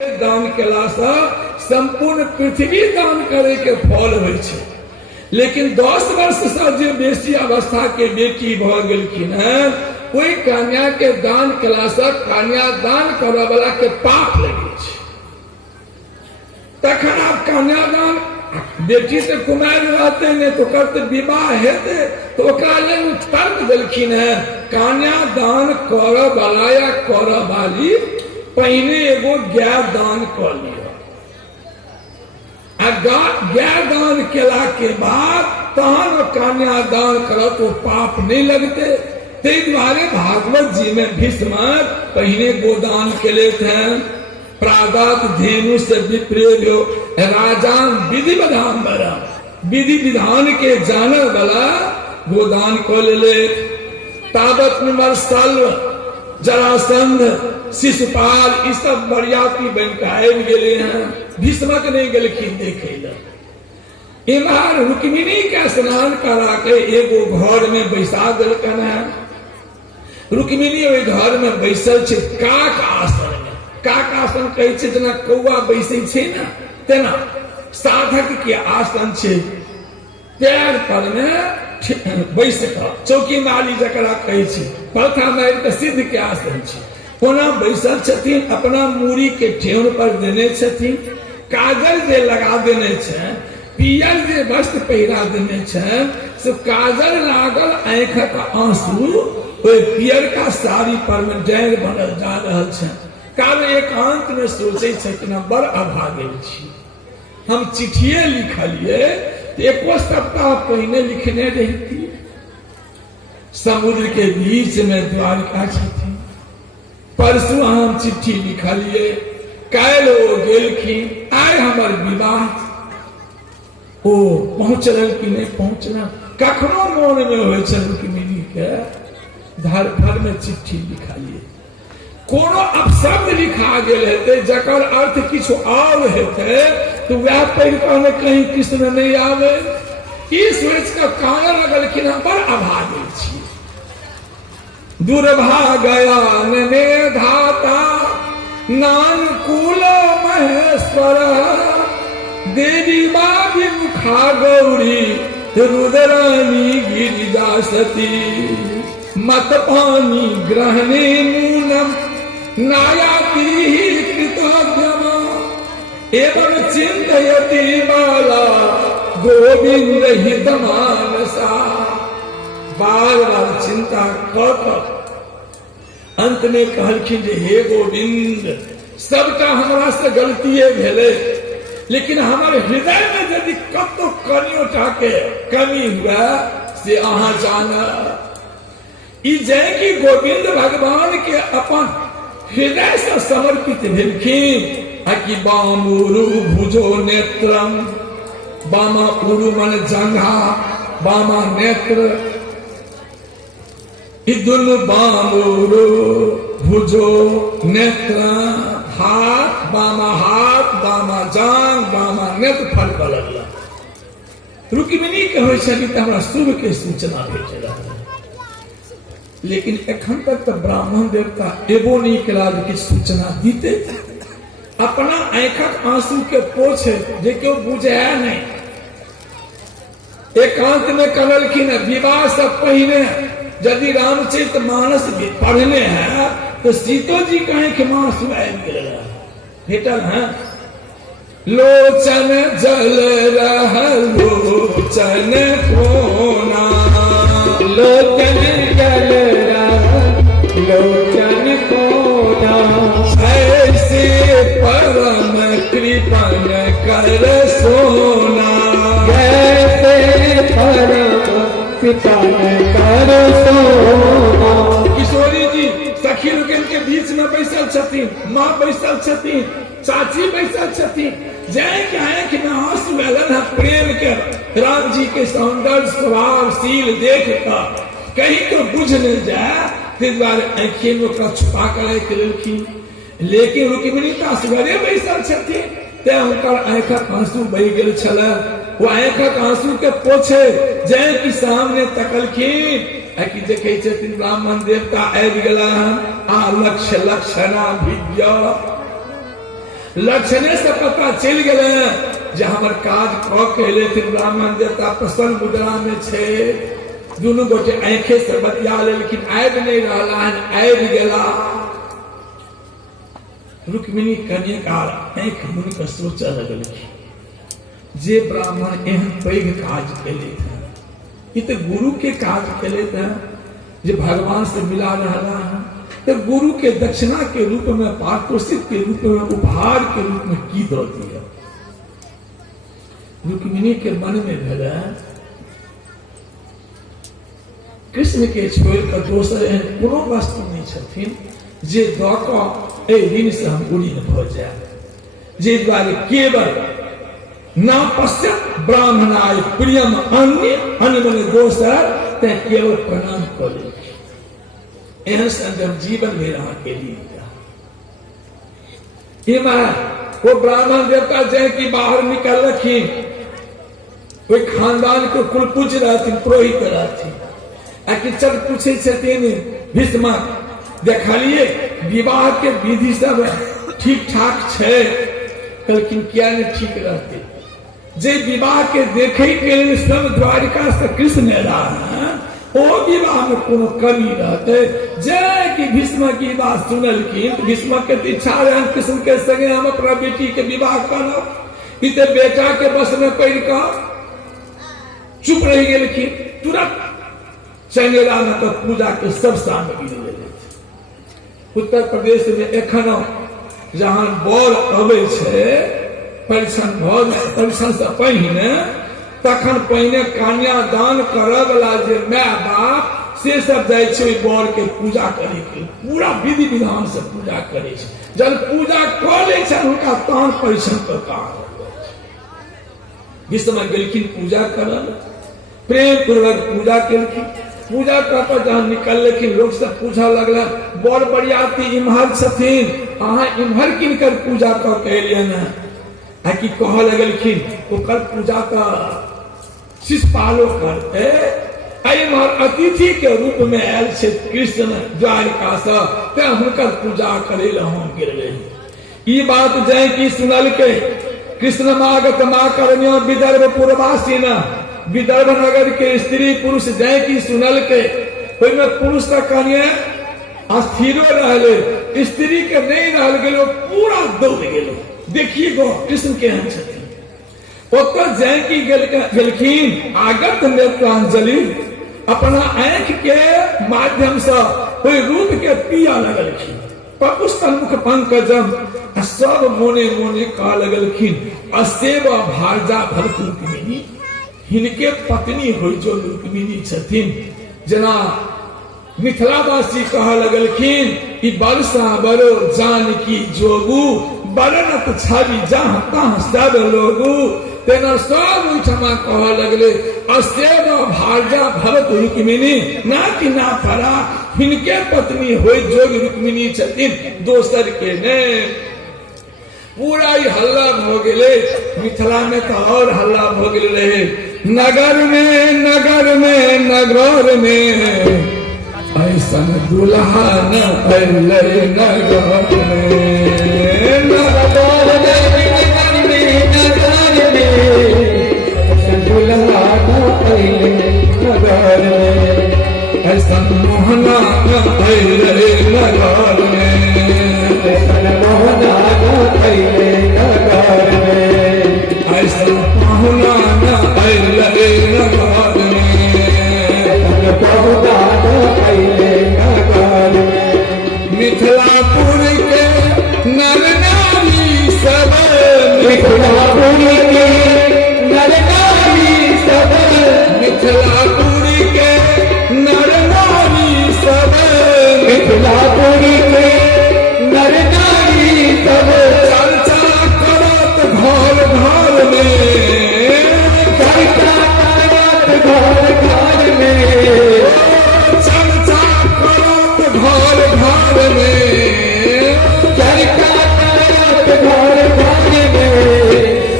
दान केलासँ संपूर्ण पृथ्वी दान करे के फल होइ छै। लेकिन 10 वर्ष से जे बेसी अवस्था के बेटी भ गेलखिन हैं, ओई कन्या के दान केलासँ कन्या दान करय वाला के पाप लगे छै। तखन आब कन्यादान बेटी से कुमार रहते ने तो करते विवाह हेते, तो ओकरा लेल तर्क देलखिन है कन्यादान करय वाला या करय वाली पहिने एगो गाय दान कर लियो, गाय दान केला के बाद तहन कन्या दान करो तो पाप नहीं लगते। ते द्वारे भागवत जी में भीष्म पहिने गोदान केले थे। प्रादात धेनु से विप्रेभ्यो राजान विधि विधान बरा, विधि विधान के जानने वाला गोदान को ले। ताबत में सल्व जरासंध शिशुपाल ई सब बरियाती बन के आबि गेले हैं, भीष्मक नहीं गेलखिन देखे ला। इम्हर रुक्मिणी के स्नान करा के एगो घर में बैसा देलकन है। रुक्मिणी ओहि घर में बैसल छै काक आसन में। काक आसन कहै छै जेना कौआ बैसे छै ना, तेना साधक के आसन छै। पैर पर में बैस कऽ चौकी माली जकरा कहै छै, पलथा मारि के सिद्ध के आसन छै। कोना बैसल छथिन, अपना मूड़ी के ठेहुन पर देने छथिन, काजल जे लगा देने छै, पियर जे वस्त्र पहिरा देने छै, से काजल लागल आंखक आंसू ओहि पियर का साड़ी पर में डारि बनल जा रहल छै। काल एकांत में सोचे छथिन बड़ अभागे छी, हम चिट्ठिए लिखलिए एको सप्ताह पहले लिखने रहती। समुद्र के बीच में द्वारका छथिन, परसू हम चिट्ठी लिखलिए, काल्हि ओ गेलखिन, आइ हमर विवाह। ओ पहुंचल कि नहीं पहुंचल, कखनो मन में होइ छै रुक्मिणी के धर भर में चिट्ठी लिखलिए। कोनो अपशब्द लिखा गेल हेतै जकर अर्थ किछु और हेतै, तो वह पढ़ के कहीं कृष्ण नहीं आवे, ई सोच के कान लगलखिन बड़ अभागे छी। दुर्भागया ने धाता नानकुल महेश्वर, देवी बाबी मुखा गौरी रुद्रानी गिरिजा सती, मत पानी ग्रहणे मूलम नायाति कृतज्ञमा, एवं चिंतयति बाला गोविंद हित मानसा। बार बार चिंता कर अंत में कहलखिन जे हे गोविंद, सबटा हमरा से गलतिये भेले, लेकिन हमारे हृदय में यदि कतो कनियोटा के कमी हुआ से अहाँ जाना। ई जय की गोविंद भगवान के अपन हृदय से समर्पित भेलखिन। कि बामुरु भुजो नेत्रम, बामा उरु मन जंघा, बामा नेत्र, ई दुनु बामुरु भुजो नेत्र, हाथ बामा जांग बामा नेत्र फड़क लगला। रुक्मिणी के होइ छै कि हमरा शुभ के सूचना भेट रहल, लेकिन एखन तक तो ब्राह्मण देवता एबो नहीं केला कि सूचना दीते। अपना आंखक आंसू के पोछे जे क्यों बुझे नहीं। एकांत में कहलखिन विवाह से पहले यदि रामचरित मानस पढ़ने हैं तो सीतो जी कहें कि मांसू भेटल है। लोचन जल रह लोचन कोना, लोचन जल लोचन कोना, ऐसे परम कृपन कर सोना, कैसे परम कृपन कर सोना। किशोरी जी सखी लोगन के बीच में बैसल छथिन, माँ बैसल छथिन, चाची बैसल छथिन। जय कहे कि मैं आंसू गलन है प्रेम के, राम जी के सौंदर्य स्वभाव शील देख कर कहीं तो बुझ नहीं जाए, आंखें में छुपा कर लेलखिन। लेकिन रुक्मिणी का असगरे बैसल छथिन, ते हुनकर आंखक आंसू बहि गेल छल। वो आंखक आंसू के पोछे जय की सामने तकलखिन, कि देखे छथिन ब्राह्मण देवता आबि गेला, आ लक्ष्य लक्षणा भिज्ञ लक्षणे से पता चल गए जे हमर काज क के लेथिन ब्राह्मण देवता प्रसन्न मुद्रा में छे। दुनू गोटे आंखे से बतिया लेकिन आबि नहीं रहला हन, आबि गेला। रुक्मिणी कन्याकार आंख मुनि के सोचऽ लगलखिन जे ब्राह्मण एहन पैघ काज केले थे, ई तो गुरु के काज केले थे, जे भगवान से मिला रहला है, तो गुरु के दक्षिणा के रूप में, पारितोषिक के रूप में, उपहार के रूप में की दो दिया। रुक्मिणी के मन में भेला कृष्ण के छोड़ कर दोसर एहन कोनो वस्तु नहीं छथिन जे दऽ कऽ एहि ऋण से हम उड़ीन भऽ जाए। जे द्वारे केवल न पश्चात ब्राह्मणाय प्रियम अन्य अन्य दोसर ते केवल प्रणाम कऽ ले। एहन संजम जीवन में रहा के लिए वो ब्राह्मण देवता जय की बाहर निकलखिन, कोई खानदान को कुल पूज रहथिन, पुरोहित रहथिन। चल पूछे छथिन भीष्म देखलिए विवाह के विधि सब ठीक ठाक छे, लेकिन क्या नहीं ठीक रहते। जे विवाह के देखे के लिए सब द्वारिका से कृष्ण रहा, ओ विवाह में कोनो कमी रहते। जय की भीष्म की बात सुनलखिन, भीष्म के इच्छा रहे कृष्ण के संगे हम अपना बेटी के विवाह करब। ई ते बेटा के बस में पड़ कर चुप रह गेलखिन। तुरंत चंगेरा में तो पूजा के सब सामग्री ले लेते। उत्तर प्रदेश में एखनो जहां बर अबै छे परिछन से पहिने, तखन पहिने कन्यादान करय वाला जे माय बाप से सब जाय छै बर के पूजा करे के, पूरा विधि विधान से पूजा करे छै। जब पूजा कऽ लै छै हुनका तहन परिछन के काम। विश्व में गेलखिन पूजा करल, प्रेम पूर्वक पूजा केलखिन। पूजा कर जहां निकलखिन लोग सब पूछा लगला बर बरियाती इम्हर छथिन, अहाँ इम्हर किनकर पूजा कऽ के एलियन है कि कह लगलखिन ओकर पूजा का शिषपालो करते। इम्हर अतिथि के रूप में आयल छे कृष्ण द्वारिका से, ते हुनकर पूजा करे ला हम गेल। ई बात जय की सुनल के कृष्ण मागत मा करनियो विदर्भ पूर्वासी न, विदर्भ नगर के स्त्री पुरुष जय की सुनल के पुरुष का कन्या अस्थिरो रहले, स्त्री के नहीं रहल गेलो, पूरा दौड़ गेलो। देखिए गो कृष्ण के हम छथिन। ओकर जय की गेलखिन आगत नेत्रांजलि अपना आंख के माध्यम से कोई रूप के पिया लगलखिन। पपुस्तन मुख पंकजम सब मोने मोने कह लगलखिन अस्तेव भारजा भरत रुक्मिणी, हिनके पत्नी हो जो रुक्मिणी छथिन। जना मिथिलावासी कह लगलखिन ई बरसा बरो जानकी जोगू, बरनत छवि जहाँ तहाँ सब लोगू। तेना सब उठमा कह लगले अस्तेव भारजा भरत रुक्मिणी, ना कि ना फरा हिनके पत्नी हो जोग रुक्मिणी छथिन, दोसर के ने। पूरा ही हल्ला हो गए। मिथिला में तो और हल्ला हो गए रहे। नगर में नगर में नगर में ऐसा दुल्हा न अइले, नगर में नगर दुल्हा न अइले, नगर में ऐसा मोहना न अइले, नगर में मोहना न अइले, नगर में ऐसा पाहुना न अइले, नगर में पाहुना न अइले, नगर में। मिथिलापुर के नर नारी सब, मिथिलापुर के नर नारी सब, मिथिलापुर के नर नारी सब, मिथिलापुर के नर नारी सब चर्चा करत घर घर में, चर्चा करत घर घर में, चर्चा करत घर घर में, चर्चा करत घर घर में।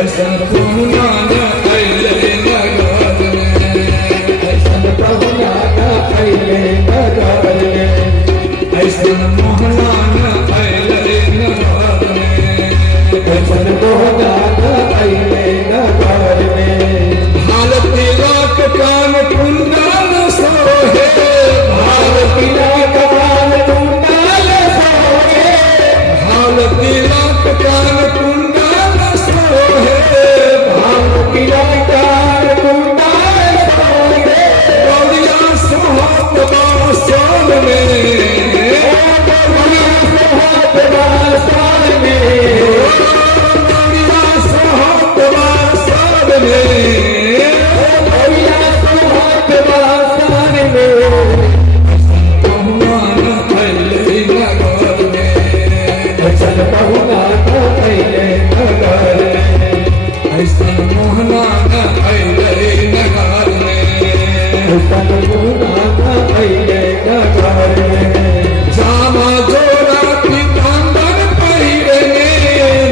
ऐसा पहुना न अइले, नगर में ऐसा पहुना न अइले, नगर में ऐसा मोहना न अइले, नगर में ऐसन मोहना अइले नगर में। भारती लाख कान कुंडल सोहे, भारती लाख कान कुंडल सोहे, भारती लाख कान कुंडल सोहे, भारती लाख कान कुंडल सोहे। गौरिया सोहत बासन में, गौरिया सोहत बासन में, गौरिया सोहत बासन में, गौरिया सोहत बासन में। बहुमान अइले नगर में, ऐसन बहुना अइले नगर में। ऐसन मोहना अइले नगर में। ऐसन मोहना अइले नगर में। जामा जोड़ा पीताम्बर पहिरने,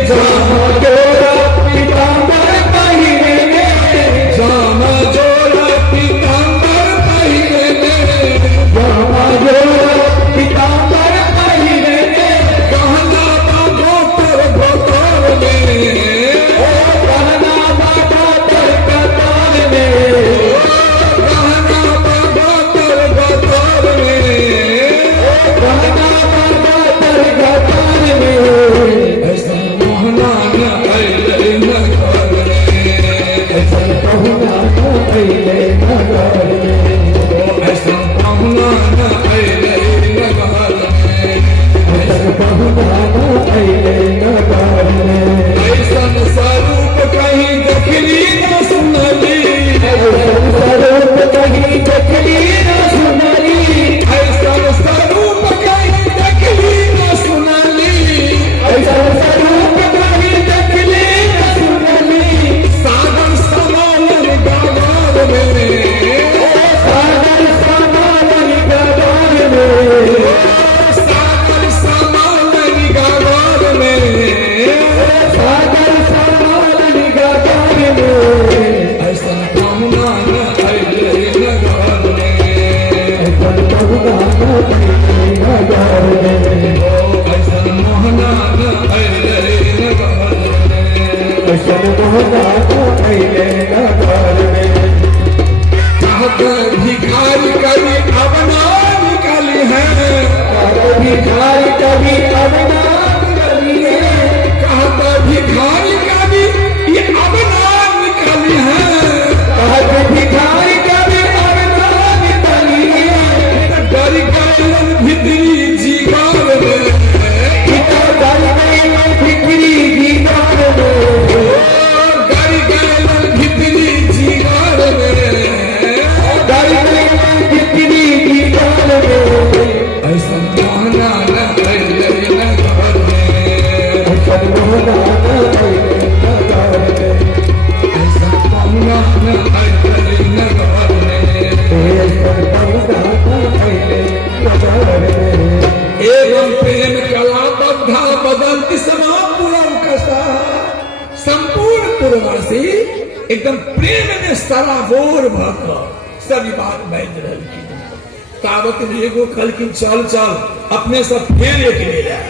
जामा जोड़ा पीताम्बर पहिरने, जामा जोड़ा पीताम्बर पहिरने, जामा जोड़ा पीताम्बर पहिरने। गहना गोतर गोतर में, ओ गहना बाबा तर कतार में, गहना गोतर गोतर में। गहना बाबा तर कतार में। ऐसन मोहना अइले नगर में, ऐसन बहुना अइले नगर में। ऐसन बहुना अइले नगर में। ऐसन बहुना अइले नगर में। ऐसन स्वरूप कहीं देखली न सुनली, ऐसन स्वरूप कहीं देखली न सुनली, ऐसन स्वरूप कहीं देखली न सुनली। ऐसन स्वरूप कहीं देखली न सुनली। सागर समालन गागर में, सागर समालन गगन में, सागर समालन गागर में। सागर समालन गगन में। ऐसन बहुना अइले नगर में, ऐसन बहुना अइले नगर में। ऐसन मोहना अइले नगर में। ऐसन मोहना अइले नगर में। कहत भिखारी कभी अपना निकाली है, भिखारी कभी अपना निकली है, कहत भिखारी कभी ये अपना निकाली है। कहत भिखारी कभी अपना निकली है। डर गलन भितरी जीगर में, पिता डर गए भिखरी दीवार में, डर गलन भितरी जीगर में। डर गए भिखरी दीवार में। ऐसन मोहना अइले नगर में, ऐसन मोहना अइले नगर में। ऐसन बहुना अइले नगर में। ऐसन बहुना अइले नगर में। एवं प्रेम कला बद्धा बदंती समापुरम कसा। संपूर्ण पूर्ववासी एकदम प्रेम में सराबोर भकर सभी बात बाज रही थी। तावत में एगो कहलखिन चल चल अपने सब फेर एक ले जाए।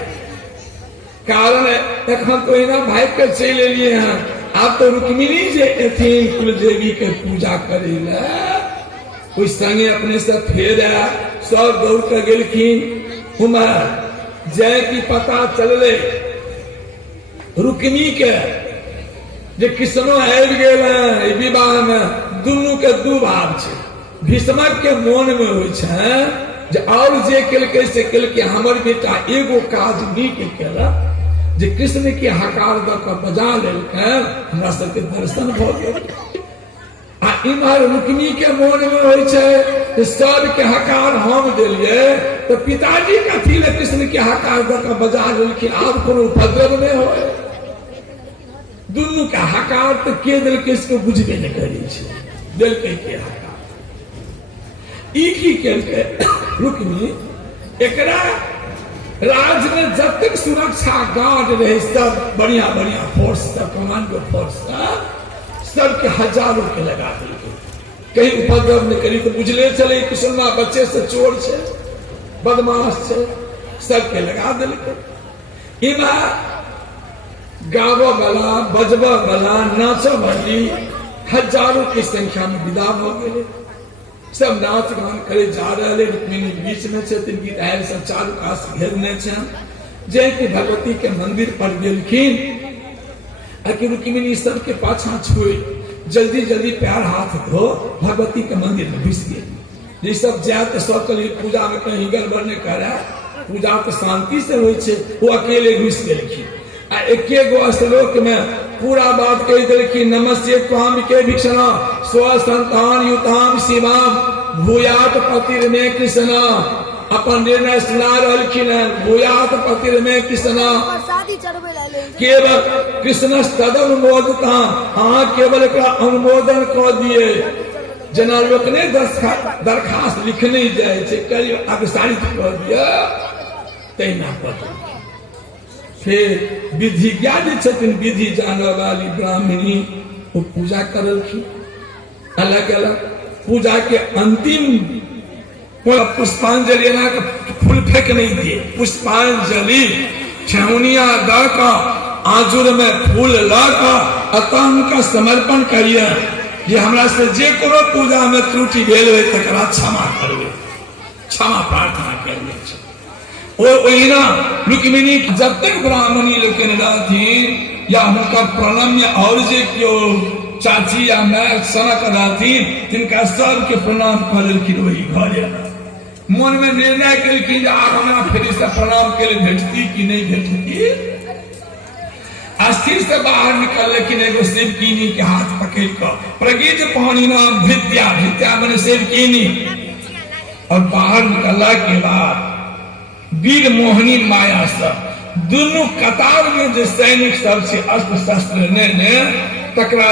कारण एखन तो एना भाई के चल एलिए हैं। आप तो रुक्मिणी जे एथिन कुलदेवी के पूजा करे ला, कोई संगे अपने सब फेर सब दौड़ के गेलखिन। हुमार जय की पता चलले रुक्मी के जे किसनो आबि गेल है विवाह में। दुनू के दू भाव छै। भीष्मक के मन में होइ छै जे और जे केलकै से केलकै, हमर बेटा एगो काज नीक केलक जे कृष्ण के हकार द के बजा लेलकै, हमरा सबके दर्शन भ गेल। आ इम्हर रुक्मी के मन में होइ छै जे सब के हकार हम देलिए तो पिताजी कथी ले कृष्ण के हकार द के बजा लेलखिन, आब कोनो उपद्रव नहीं होए। दुनू के हकार तो के दिलकै इसको बुझबे नहीं करै छै, दिलकै के हकार। ई की केलकै रुक्मी, एकरा राज में जब तक सुरक्षा गार्ड रहे सब बढ़िया बढ़िया फोर्स सब कमांडो फोर्स सबके हजारों के लगा दिलकै। कहीं उपद्रव नहीं करी तो बुझले चले किशोरमा बच्चे से चोर छै, बदमाश छै, सबके लगा दिलकै। इमा गावो वाला, बजबा वाला, नाचो वाली हजारों की संख्या में विदा हो गए। सब नाच गान करे जा रहे, रुक्मिणी बीच में छे, तिनकी लहर सब चारू काश घेरने छे। जयति भगवती के मंदिर पर गेलखिन, रुक्मिणी सबके पाछा छुए, जल्दी जल्दी पैर हाथ धो भगवती के मंदिर में घुस गए। ये सब जाए तो सब कल पूजा में कहीं गड़बड़ नहीं करे, पूजा तो शांति से हो, वो अकेले घुस गेलखिन। एके गो श्लोक में पूरा बात कही देलखिन, नमस्ते त्वाम्बिके भीषण स्व संतान युताम शिवाम भूयात पतिर में कृष्ण। अपन निर्णय सुना रहलखिन, भूयात पतिर में कृष्ण केवल कृष्ण तदनुमोदता। हाँ, केवल का अनुमोदन कर दिए। जना लोग ने दरखास्त लिखने जाए अग्रसारित कर दिया, तैना कर। फिर विधि ज्ञानी छथिन, विधि जाने वाली ब्राह्मणी वो पूजा करलखिन। अलग अलग पूजा के अंतिम पुष्पांजलि ना फूल फेंक नहीं दिए, पुष्पांजलि छौनिया दका आजुर में फूल लगा अतन का समर्पण करिए। ये हमरा से जे कोनो पूजा में त्रुटि भेल हो तकरा क्षमा करबे, क्षमा प्रार्थना करबे। ओहिना रुक्मिणी जब तक ब्राह्मणी लोग रहथिन या हुनकर प्रणम्य और जे क्यों चाची या माय सनक रहथिन, तिनका सबके प्रणाम कर लेलखिन। वही घरे मन में निर्णय केलखिन जे आब हमरा फेर से प्रणाम के लिए भेटती कि नहीं भेटती। अस्थिर से बाहर निकल, लेकिन एगो सेवकीनी के हाथ पकड़ कर प्रगीत पानी नाम भृत्या, भृत्या मैंने सेवकीनी। और बाहर निकलने के बाद वीर मोहिनी माया सब दोनों कतार में जो सैनिक सब से अस्त्र शस्त्र ने तकरा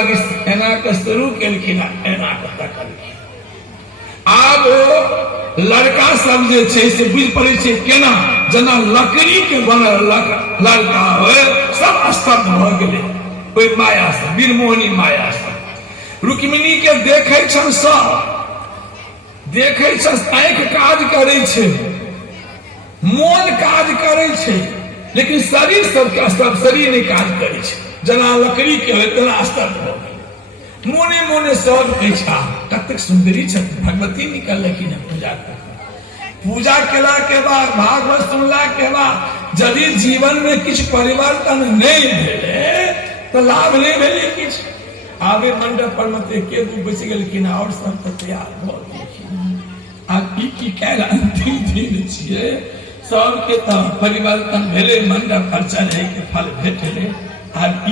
एना के शुरू केलखिन, एना के तकलखिन। आब लड़का सब जे छै से बुझ पड़े छै केना, जना लकड़ी के बनल लड़का हो सब स्तब्ध भ गेले ओई माया से, वीर मोहिनी माया से। रुक्मिणी के देखे छन सब, देखे छन, आंख काज करे छै, मन काज करे छै, लेकिन शरीर सबके स्तब्ध, शरीर नहीं काज करे छै। जना लकड़ी के हो तना स्तब्ध भ गेल। मोने मोने सब इच्छा कतक सुंदरी छथि भगवती निकल लेकिन पूजा कर। पूजा केला के बाद, भागवत सुनला के बाद यदि जीवन में किछ परिवर्तन नहीं भेले तो लाभ नहीं भेले किछ। आबे मंडप पर मत के दू बच गेलखिन और सब तो तैयार भ गेलखिन। आब की कैल अंतिम दिन छिए, सबके तो परिवर्तन भेले, मंडप पर चढ़े के फल भेटले। आब